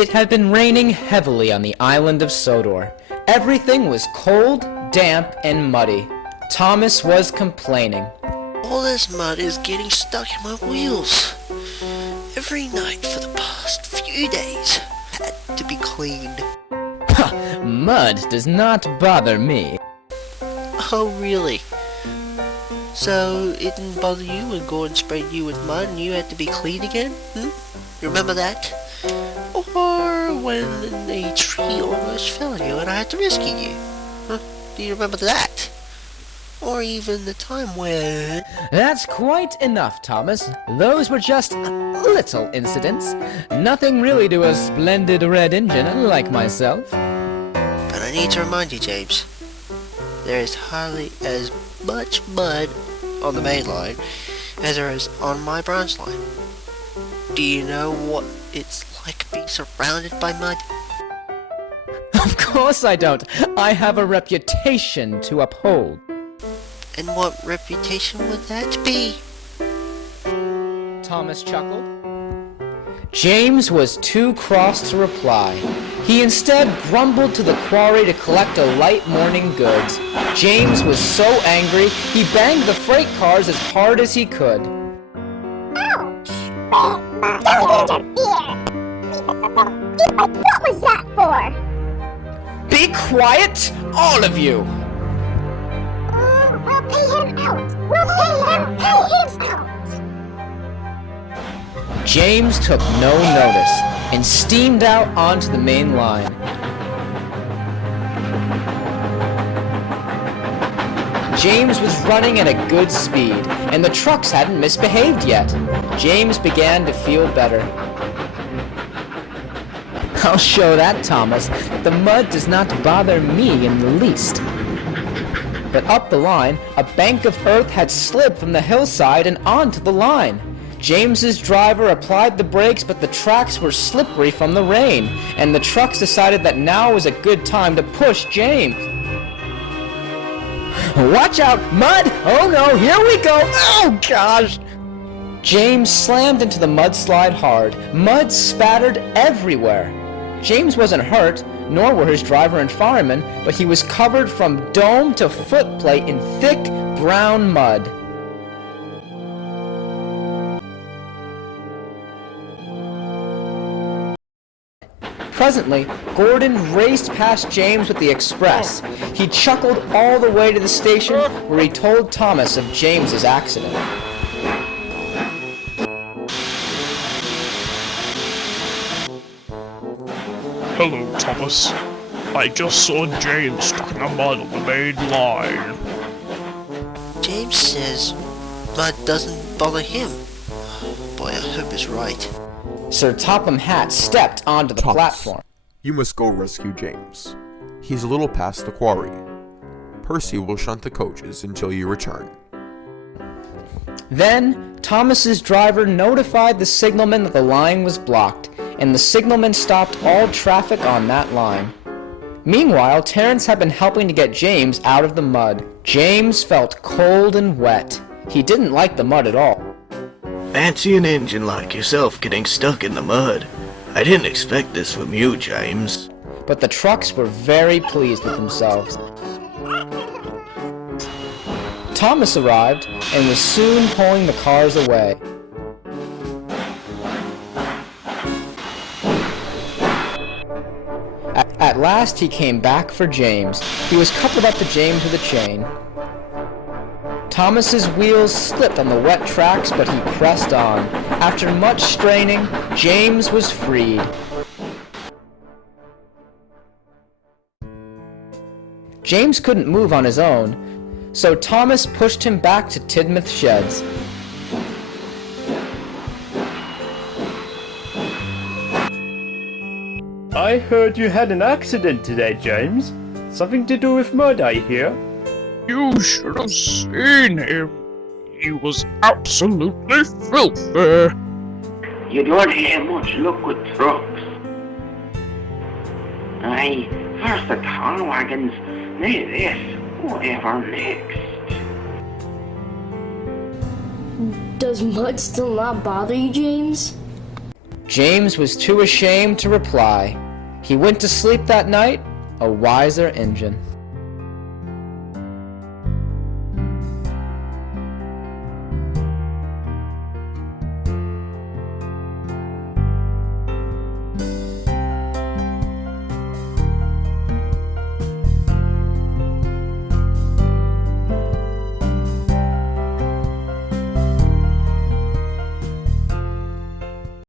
It had been raining heavily on the island of Sodor. Everything was cold, damp, and muddy. Thomas was complaining. All this mud is getting stuck in my wheels. Every night for the past few days had to be cleaned. Mud does not bother me. Oh, really? So it didn't bother you when Gordon sprayed you with mud and you had to be clean again? You remember that? Or when a tree almost fell on you and I had to rescue you? Do you remember that? Or even the time when... That's quite enough, Thomas. Those were just little incidents. Nothing really to a splendid red engine like myself. But I need to remind you, James, there is hardly as much mud on the main line as there is on my branch line. Do you know what it's like being surrounded by mud? Of course I don't. I have a reputation to uphold. And what reputation would that be? Thomas chuckled. James was too cross to reply. He instead grumbled to the quarry to collect a light morning goods. James was so angry, he banged the freight cars as hard as he could. Ouch! Don't interfere! What was that for? Be quiet, all of you! We'll pay him out! We'll pay him out! James took no notice and steamed out onto the main line. James was running at a good speed, and the trucks hadn't misbehaved yet. James began to feel better. I'll show that, Thomas, that the mud does not bother me in the least. But up the line, a bank of earth had slid from the hillside and onto the line. James's driver applied the brakes, but the tracks were slippery from the rain, and the trucks decided that now was a good time to push James. Watch out, mud! Oh no, here we go! Oh gosh! James slammed into the mudslide hard. Mud spattered everywhere. James wasn't hurt, nor were his driver and fireman, but he was covered from dome to footplate in thick, brown mud. Presently, Gordon raced past James with the express. He chuckled all the way to the station, where he told Thomas of James's accident. Hello, Thomas. I just saw James stuck in the mud on the main line. James says mud doesn't bother him. Boy, I hope he's right. Sir Topham Hatt stepped onto the Thomas, platform. You must go rescue James. He's a little past the quarry. Percy will shunt the coaches until you return. Then, Thomas's driver notified the signalman that the line was blocked, and the signalman stopped all traffic on that line. Meanwhile, Terence had been helping to get James out of the mud. James felt cold and wet. He didn't like the mud at all. Fancy an engine like yourself getting stuck in the mud. I didn't expect this from you, James. But the trucks were very pleased with themselves. Thomas arrived and was soon pulling the cars away. At last he came back for James. He was coupled up to James with a chain. Thomas's wheels slipped on the wet tracks, but he pressed on. After much straining, James was freed. James couldn't move on his own, so Thomas pushed him back to Tidmouth Sheds. I heard you had an accident today, James. Something to do with mud, I hear. You should have seen him. He was absolutely filthy. You don't have much luck with trucks. Aye, first the tall wagons, now this, whatever next. Does mud still not bother you, James? James was too ashamed to reply. He went to sleep that night a wiser engine.